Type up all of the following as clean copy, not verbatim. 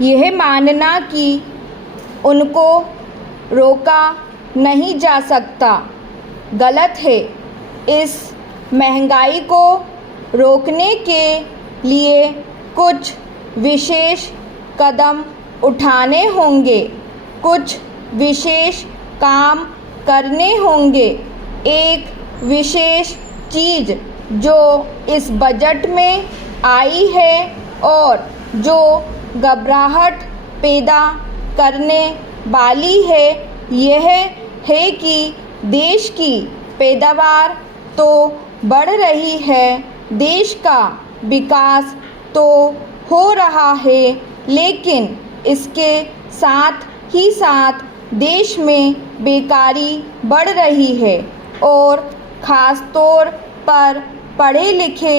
यह मानना कि उनको रोका नहीं जा सकता गलत है। इस महंगाई को रोकने के लिए कुछ विशेष कदम उठाने होंगे, कुछ विशेष काम करने होंगे। एक विशेष चीज़ जो इस बजट में आई है और जो घबराहट पैदा करने वाली है, यह है कि देश की पैदावार तो बढ़ रही है, देश का विकास तो हो रहा है, लेकिन इसके साथ ही साथ देश में बेकारी बढ़ रही है और ख़ास तौर पर पढ़े लिखे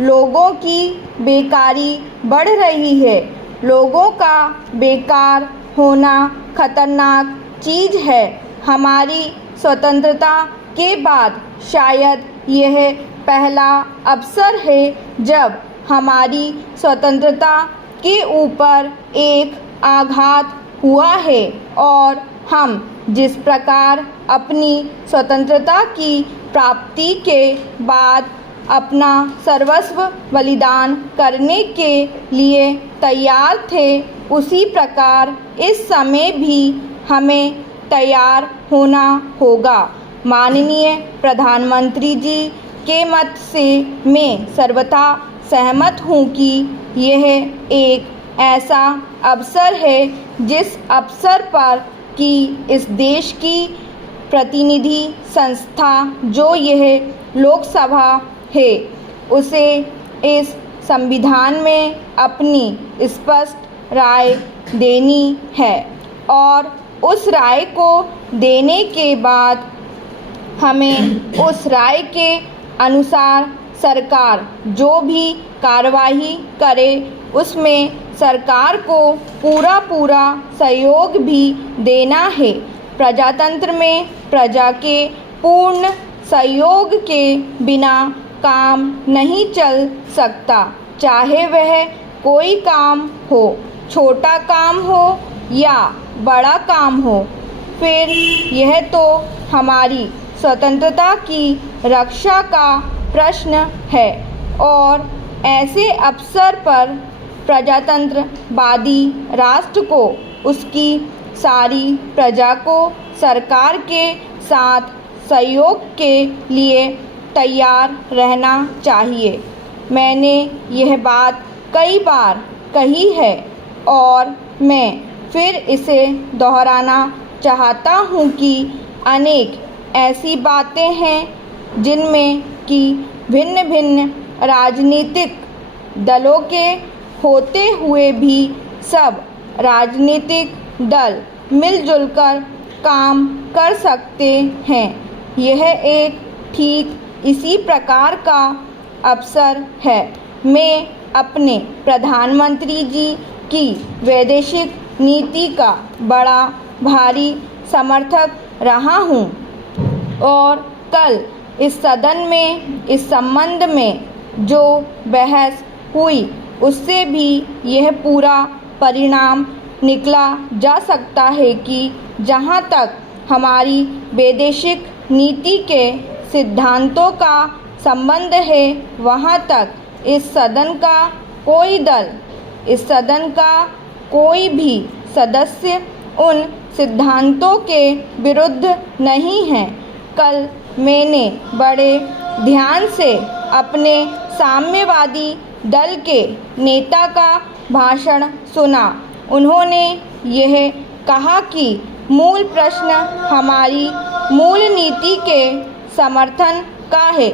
लोगों की बेकारी बढ़ रही है। लोगों का बेकार होना खतरनाक चीज़ है। हमारी स्वतंत्रता के बाद शायद यह पहला अवसर है जब हमारी स्वतंत्रता के ऊपर एक आघात हुआ है और हम जिस प्रकार अपनी स्वतंत्रता की प्राप्ति के बाद अपना सर्वस्व बलिदान करने के लिए तैयार थे, उसी प्रकार इस समय भी हमें तैयार होना होगा। माननीय प्रधानमंत्री जी के मत से मैं सर्वथा सहमत हूँ कि यह एक ऐसा अवसर है जिस अवसर पर कि इस देश की प्रतिनिधि संस्था जो यह लोकसभा है, उसे इस संविधान में अपनी स्पष्ट राय देनी है और उस राय को देने के बाद हमें उस राय के अनुसार सरकार जो भी कार्रवाई करे उसमें सरकार को पूरा सहयोग भी देना है। प्रजातंत्र में प्रजा के पूर्ण सहयोग के बिना काम नहीं चल सकता, चाहे वह कोई काम हो, छोटा काम हो या बड़ा काम हो। फिर यह तो हमारी स्वतंत्रता की रक्षा का प्रश्न है और ऐसे अवसर पर प्रजातंत्रवादी राष्ट्र को उसकी सारी प्रजा को सरकार के साथ सहयोग के लिए तैयार रहना चाहिए। मैंने यह बात कई बार कही है और मैं फिर इसे दोहराना चाहता हूँ कि अनेक ऐसी बातें हैं जिनमें कि भिन्न भिन्न राजनीतिक दलों के होते हुए भी सब राजनीतिक दल मिलजुल कर काम कर सकते हैं। यह एक ठीक इसी प्रकार का अवसर है। मैं अपने प्रधानमंत्री जी की वैदेशिक नीति का बड़ा भारी समर्थक रहा हूँ और कल इस सदन में इस संबंध में जो बहस हुई उससे भी यह पूरा परिणाम निकला जा सकता है कि जहाँ तक हमारी वैदेशिक नीति के सिद्धांतों का संबंध है, वहाँ तक इस सदन का कोई दल, इस सदन का कोई भी सदस्य उन सिद्धांतों के विरुद्ध नहीं है। कल मैंने बड़े ध्यान से अपने साम्यवादी दल के नेता का भाषण सुना। उन्होंने यह कहा कि मूल प्रश्न हमारी मूल नीति के समर्थन का है